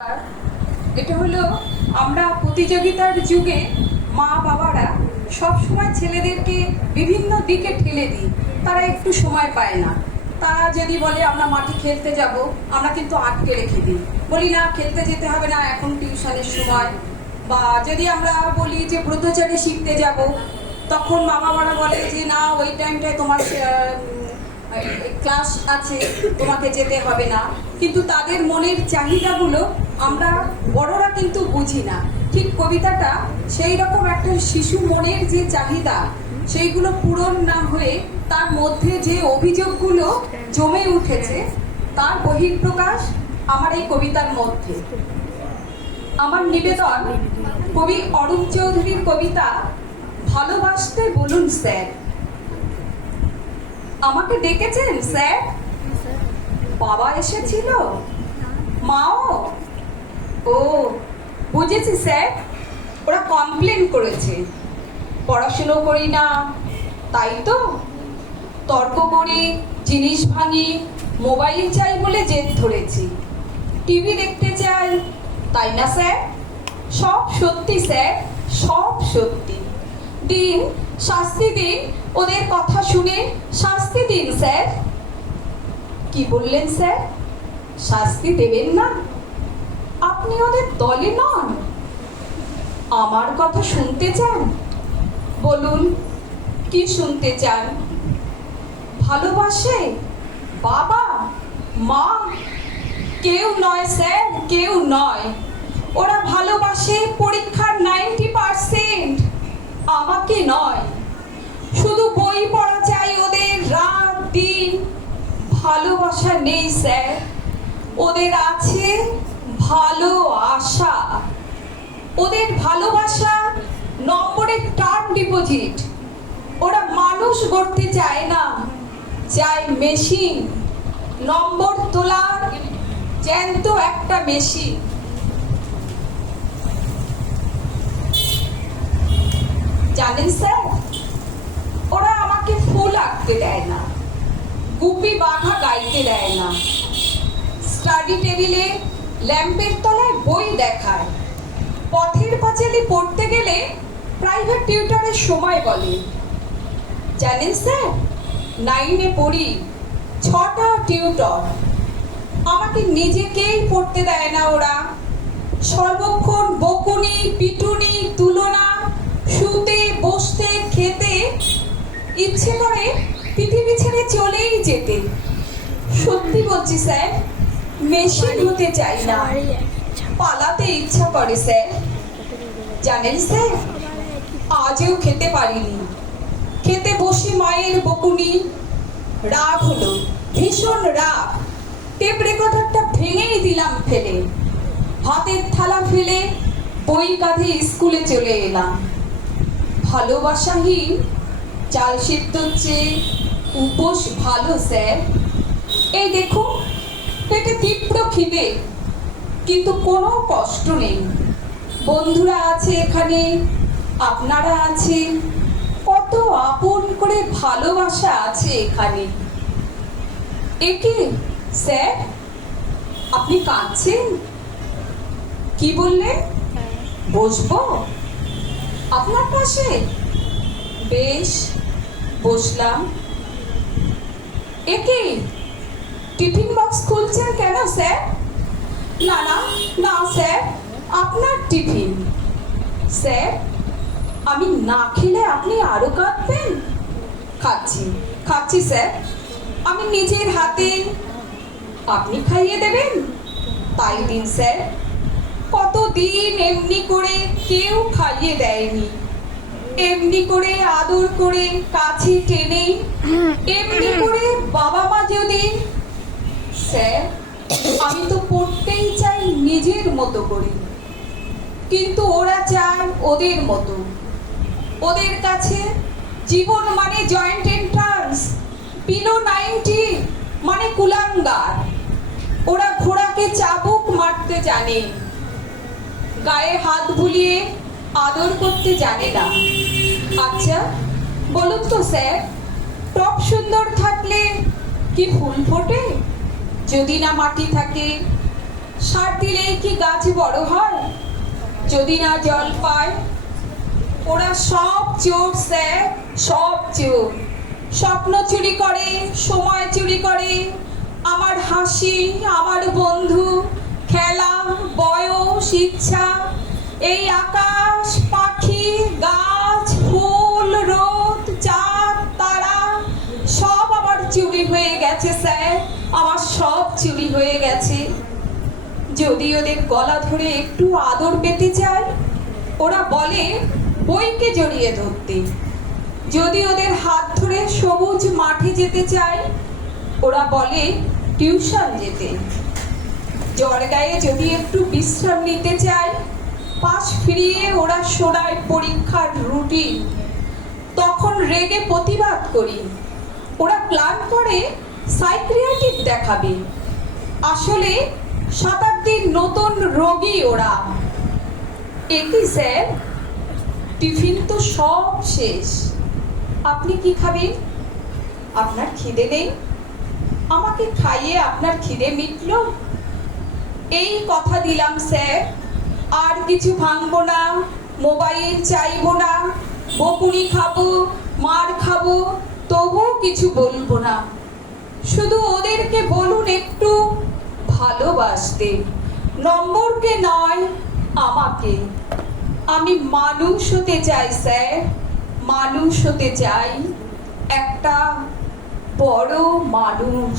আর এটা হলো আমরা প্রতিযোগিতার যুগে মা বাবারা সব সময় ছেলেদেরকে বিভিন্ন দিকে ঠেলে দিই, তারা একটু সময় পায় না। তারা যদি বলে আমরা মাঠে খেলতে যাব, আমরা কিন্তু আটকে রেখে দিই, বলি না খেলতে যেতে হবে না, এখন টিউশনের সময়। বা যদি আমরা বলি যে ব্রতচারী শিখতে যাব, তখন মা বাবারা বলে যে না ওই টাইমটায় তোমার ক্লাস আছে, তোমাকে যেতে হবে না। কিন্তু তাদের মনের চাহিদাগুলো আমরা বড়রা কিন্তু বুঝি না। ঠিক কবিতাটা সেই রকম একটা শিশু মনের যে চাহিদা, সেইগুলো পূরণ না হয়ে তার মধ্যে যে অভিযোগগুলো জমে উঠেছে, তার বহিঃপ্রকাশ আমার এই কবিতার মধ্যে। আমার নিবেদন কবি অরূপ চৌধুরীর কবিতা ভালোবাসতে বলুন স্যার। আমাকে ডেকেছেন স্যার? বাবা এসেছিল, মাও? ও বুঝেছি স্যার, ওরা কমপ্লেন করেছে পড়াশুনো করি না, তাই তো? তর্ক করি, জিনিস ভাঙি, মোবাইল চাই বলে জেদ ধরেছি, টিভি দেখতে চাই, তাই না স্যার? সব সত্যি স্যার, সব সত্যি। দিন শাস্তি দিন, ওদের কথা শুনে শাস্তি দিন স্যার। কি বললেন স্যার? শাস্তি দেবেন না? আপনি ওদের দলে নন? আমার কথা শুনতে চান? বলুন কি শুনতে চান? ভালোবাসে বাবা মা? কেউ নয় স্যার, কেউ নয়। ওরা ভালোবাসে পরীক্ষার 90%, আমাকে নয়। শুধু বই পড়া চাই ওদের রাত দিন, ভালোবাসা নেই স্যার, ওদের আছে ভালো আশা। ওদের ভালোবাসা নম্বরের টার্ম ডিপোজিট। ওরা মানুষ গড়তে চায় না, চায় মেশিন, নম্বর তোলার জ্যান্ত একটা মেশিন। জানেন স্যার, ওরা আমাকে ফুল আঁকতে দেয় না, গুপি বাঘা গাইতে দেয় না, স্টাডি টেবিলে ল্যাম্পের তলায় বই দেখায়, পথের পাঁচালী পড়তে গেলে প্রাইভেট টিউটরের সময় বলে। জানেন স্যার, 9-এ পড়ি, 6টা টিউটর। আমাকে নিজেকেই পড়তে দেয় না ওরা, সর্বক্ষণ বকুনি পিটুনি তুলনা, শুতে বসতে খেতে ইচ্ছে করে পৃথিবী ছেড়ে চলেই যেতে। সত্যি বলছি স্যার, মেশিন হতে চাই না, পালাতে ইচ্ছা করে স্যার। জানেন স্যার, আজও খেতে পারিনি, খেতে বসে মায়ের বকুনি, রাগ হলো, ভীষণ রাগ। টেপ রেকর্ডারটা ভেঙেই দিলাম ফেলে, হাতের থালা ফেলে বই কাঁধে স্কুলে চলে এলাম। ভালোবাসাহীন চাল সিদ্ধ চেয়ে উপোস ভালো স্যার। এই দেখুন পেটে তীব্র খিদে, কিন্তু কোনো কষ্ট নেই। বন্ধুরা আছে এখানে, আপনারা আছেন, কত আপন করে ভালোবাসা আছে এখানে। একে স্যার, আপনি কাঁদছেন? কি বললেন? বসবো আপনার পাশে? বেশ, বসলাম। একে টিফিন বক্স খুলছেন কেন স্যার? না না না স্যার, আপনার টিফিন। স্যার, আমি না খেলে আপনি আরো কাঁদবেন? খাচ্ছি খাচ্ছি স্যার, আমি নিজের হাতে। আপনি খাইয়ে দেবেন? তাই দিন স্যার। কতদিন এমনি করে কেউ খাইয়ে দেয়নি, এমনি করে আদর করে কাছে টেনে, এমনি করে বাবা মা যদি। স্যার, আমি তো পড়তেই চাই নিজের মতো করে, কিন্তু ওরা চায় ওদের মতো। ওদের কাছে জীবন মানে জয়েন্ট এন্ট্রান্স, বিলো 90 মানে কুলাঙ্গার। ওরা ঘোড়াকে চাবুক মারতে জানে, গায়ে হাত বুলিয়ে আদর করতে জানে না। আচ্ছা বলুন তো স্যার, টপ সুন্দর থাকলে কি ফুল ফোটে? যদি না মাটি থাকে, সার দিলেই কি গাছ বড় হয়? যদি না জল পায়? ওরা সব চোর স্যার, সব চোর। স্বপ্ন চুরি করে, সময় চুরি করে, আমার হাসি, আমার বন্ধু, খেলা, বয়স, ইচ্ছা, এই আকাশ, পাখি, গাছ, ফুল, রোদ, চাঁদ, তারা সব আমার চুরি হয়ে গেছে স্যার, আমার সব চুরি হয়ে গেছে। যদি ওদের গলা ধরে একটু আদর পেতে চাই, ওরা বলে বইকে জড়িয়ে ধরতে। যদি ওদের হাত ধরে সবুজ মাঠে যেতে চাই, ওরা বলে টিউশন যেতে। জ্বর গায়ে যদি একটু বিশ্রাম নিতে চাই, পাশ ফিরিয়ে ওরা শোনায় পরীক্ষার রুটিন। তখন রেগে প্রতিবাদ করি। ওরা প্ল্যান করে সাইকিয়াট্রিক দেখাবে। আসলে শতাব্দীর নতুন রোগী ওরা। একই স্যার, টিফিন তো সব শেষ। আপনি কি খাবেন? আপনার খিদে নেই? আমাকে খাইয়ে আপনার খিদে মিটল? এই কথা দিলাম স্যার, আর কিছু ভাঙবো না, মোবাইল চাইবো না, বকুনি খাবো, মার খাবো, তবুও কিছু বলবো না। শুধু ওদেরকে বলুন একটু ভালোবাসতে, নম্বরকে নয়, আমাকে। আমি মানুষ হতে চাই স্যার, মানুষ হতে চাই, একটা বড় মানুষ।